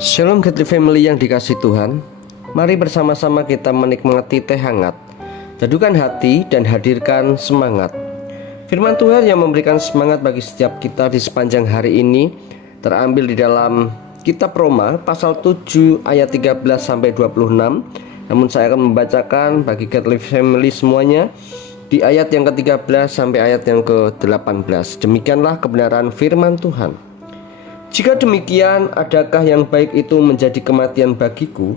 Shalom Godly Family yang dikasih Tuhan. Mari bersama-sama kita menikmati teh hangat, teduhkan hati dan hadirkan semangat. Firman Tuhan yang memberikan semangat bagi setiap kita di sepanjang hari ini terambil di dalam kitab Roma pasal 7 ayat 13-26. Namun saya akan membacakan bagi Godly Family semuanya di ayat yang ke-13 sampai ayat yang ke-18. Demikianlah kebenaran firman Tuhan. Jika demikian, adakah yang baik itu menjadi kematian bagiku?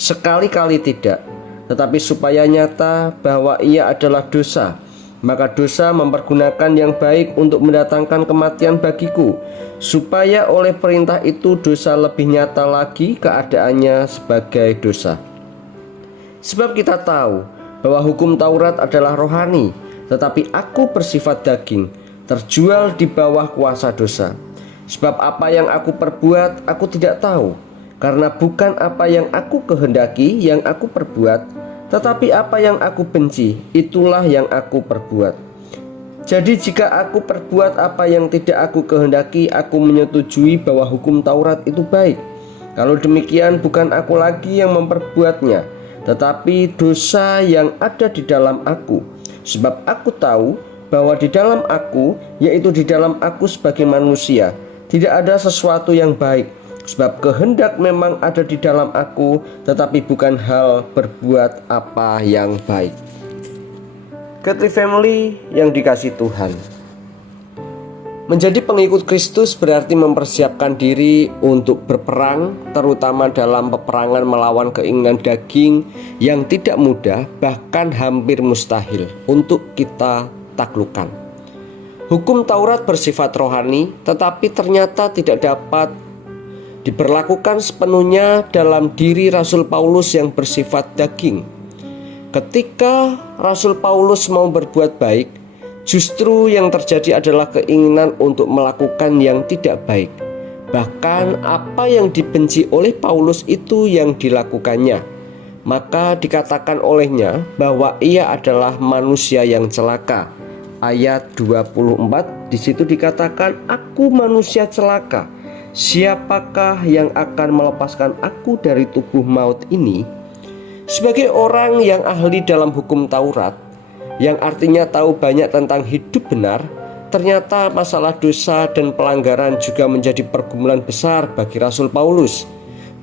Sekali-kali tidak, tetapi supaya nyata bahwa ia adalah dosa, maka dosa mempergunakan yang baik untuk mendatangkan kematian bagiku, supaya oleh perintah itu dosa lebih nyata lagi keadaannya sebagai dosa. Sebab kita tahu bahwa hukum Taurat adalah rohani, tetapi aku bersifat daging, terjual di bawah kuasa dosa. Sebab apa yang aku perbuat aku tidak tahu, karena bukan apa yang aku kehendaki yang aku perbuat, tetapi apa yang aku benci, itulah yang aku perbuat. Jadi jika aku perbuat apa yang tidak aku kehendaki, aku menyetujui bahwa hukum Taurat itu baik. Kalau demikian, bukan aku lagi yang memperbuatnya, tetapi dosa yang ada di dalam aku. Sebab aku tahu bahwa di dalam aku, yaitu di dalam aku sebagai manusia, tidak ada sesuatu yang baik. Sebab kehendak memang ada di dalam aku, tetapi bukan hal berbuat apa yang baik. Godly Family yang dikasih Tuhan, menjadi pengikut Kristus berarti mempersiapkan diri untuk berperang, terutama dalam peperangan melawan keinginan daging yang tidak mudah, bahkan hampir mustahil untuk kita taklukkan. Hukum Taurat bersifat rohani, tetapi ternyata tidak dapat diberlakukan sepenuhnya dalam diri Rasul Paulus yang bersifat daging. Ketika Rasul Paulus mau berbuat baik, justru yang terjadi adalah keinginan untuk melakukan yang tidak baik. Bahkan apa yang dibenci oleh Paulus itu yang dilakukannya. Maka dikatakan olehnya bahwa ia adalah manusia yang celaka. Ayat 24 di situ dikatakan, aku manusia celaka. Siapakah yang akan melepaskan aku dari tubuh maut ini? Sebagai orang yang ahli dalam hukum Taurat, yang artinya tahu banyak tentang hidup benar, ternyata masalah dosa dan pelanggaran juga menjadi pergumulan besar bagi Rasul Paulus.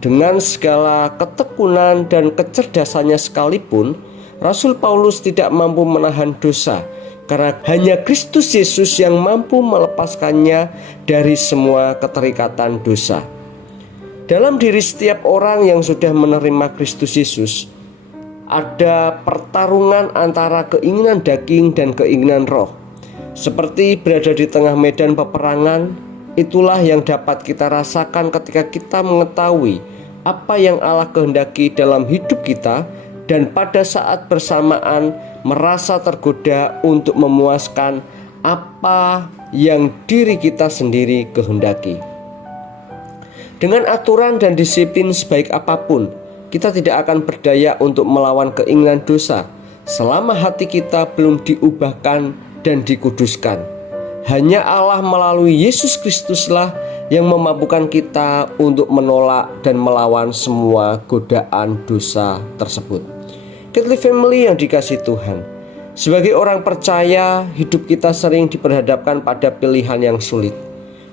Dengan segala ketekunan dan kecerdasannya sekalipun, Rasul Paulus tidak mampu menahan dosa, karena hanya Kristus Yesus yang mampu melepaskannya dari semua keterikatan dosa. Dalam diri setiap orang yang sudah menerima Kristus Yesus, ada pertarungan antara keinginan daging dan keinginan roh. Seperti berada di tengah medan peperangan, itulah yang dapat kita rasakan ketika kita mengetahui apa yang Allah kehendaki dalam hidup kita, dan pada saat bersamaan merasa tergoda untuk memuaskan apa yang diri kita sendiri kehendaki. Dengan aturan dan disiplin sebaik apapun, kita tidak akan berdaya untuk melawan keinginan dosa selama hati kita belum diubahkan dan dikuduskan. Hanya Allah melalui Yesus Kristuslah yang memampukan kita untuk menolak dan melawan semua godaan dosa tersebut. Godly Family yang dikasih Tuhan, sebagai orang percaya, hidup kita sering diperhadapkan pada pilihan yang sulit.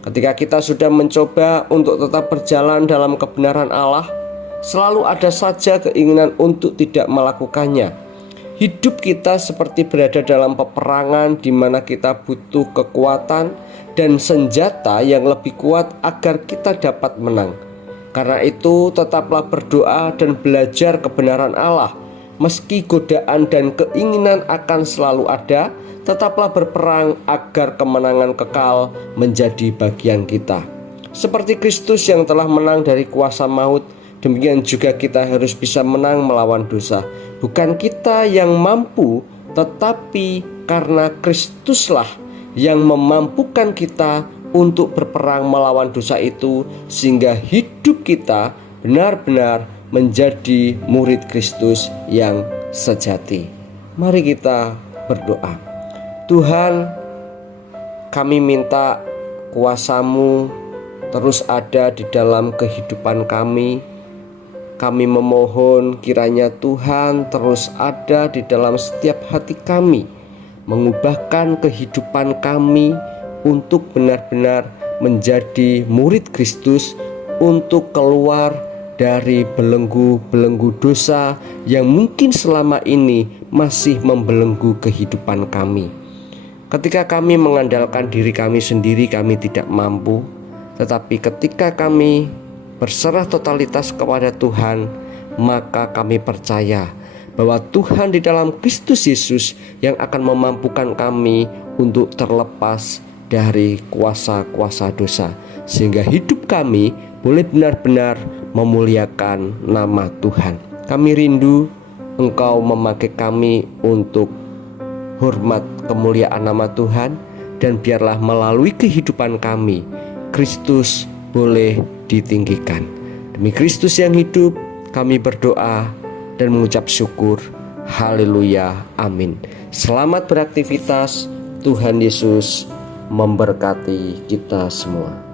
Ketika kita sudah mencoba untuk tetap berjalan dalam kebenaran Allah, selalu ada saja keinginan untuk tidak melakukannya. Hidup kita seperti berada dalam peperangan di mana kita butuh kekuatan dan senjata yang lebih kuat agar kita dapat menang. Karena itu, tetaplah berdoa dan belajar kebenaran Allah. Meski godaan dan keinginan akan selalu ada, tetaplah berperang agar kemenangan kekal menjadi bagian kita. Seperti Kristus yang telah menang dari kuasa maut, demikian juga kita harus bisa menang melawan dosa. Bukan kita yang mampu, tetapi karena Kristuslah yang memampukan kita untuk berperang melawan dosa itu, sehingga hidup kita benar-benar menjadi murid Kristus yang sejati. Mari kita berdoa. Tuhan, kami minta kuasa-Mu terus ada di dalam kehidupan kami. Kami memohon kiranya Tuhan terus ada di dalam setiap hati kami, mengubahkan kehidupan kami untuk benar-benar menjadi murid Kristus, untuk keluar dari belenggu-belenggu dosa yang mungkin selama ini masih membelenggu kehidupan kami. Ketika kami mengandalkan diri kami sendiri, kami tidak mampu. Tetapi ketika kami berserah totalitas kepada Tuhan, maka kami percaya bahwa Tuhan di dalam Kristus Yesus yang akan memampukan kami untuk terlepas dari kuasa-kuasa dosa, sehingga hidup kami boleh benar-benar memuliakan nama Tuhan. Kami rindu Engkau memakai kami untuk hormat kemuliaan nama Tuhan, dan biarlah melalui kehidupan kami Kristus boleh ditinggikan. Demi Kristus yang hidup, kami berdoa dan mengucap syukur. Haleluya, amin. Selamat beraktivitas. Tuhan Yesus memberkati kita semua.